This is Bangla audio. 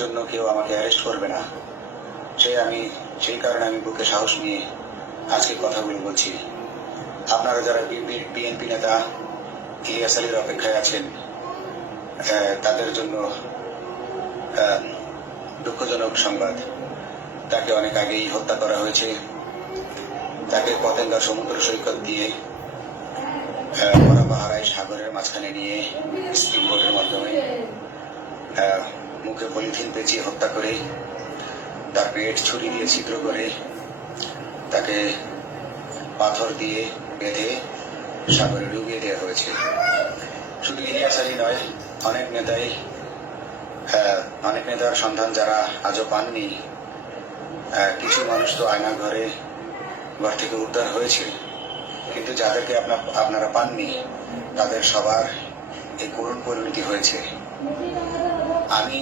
জন্য কেউ আমাকে অ্যারেস্ট করবে না। সে আমি, সেই কারণে আমি বুকে সাহস নিয়ে আজকে কথাগুলো বলছি। আপনারা যারা বিএনপি নেতা ইলিয়াস আলীর অপেক্ষায় আছেন তাদের জন্য দুঃখজনক সংবাদ। তাকে অনেক আগেই হত্যা করা হয়েছে। তাকে পতেঙ্গা সমুদ্র সৈকত দিয়ে পাহারায় সাগরের মাঝখানে নিয়ে স্পিড বোটের মাধ্যমে মুখে পলিথিন পেঁচিয়ে হত্যা করে তার পেট ছুরি দিয়ে ছিদ্র করে তাকে পাথর দিয়ে বেঁধে সাগরে ডুবিয়ে দেওয়া হয়েছে। শুধু ইলিয়াস আলী নয় অনেক নেতাই আহ, অনেক নেতার সন্ধান যারা আজও পাননি আহ, কিছু মানুষ তো আয়না ঘরে ঘর থেকে উদ্ধার হয়েছে। কিন্তু যাদেরকে আপনার আপনারা পাননি তাদের সবার এই করুণ পরিণতি হয়েছে। আমি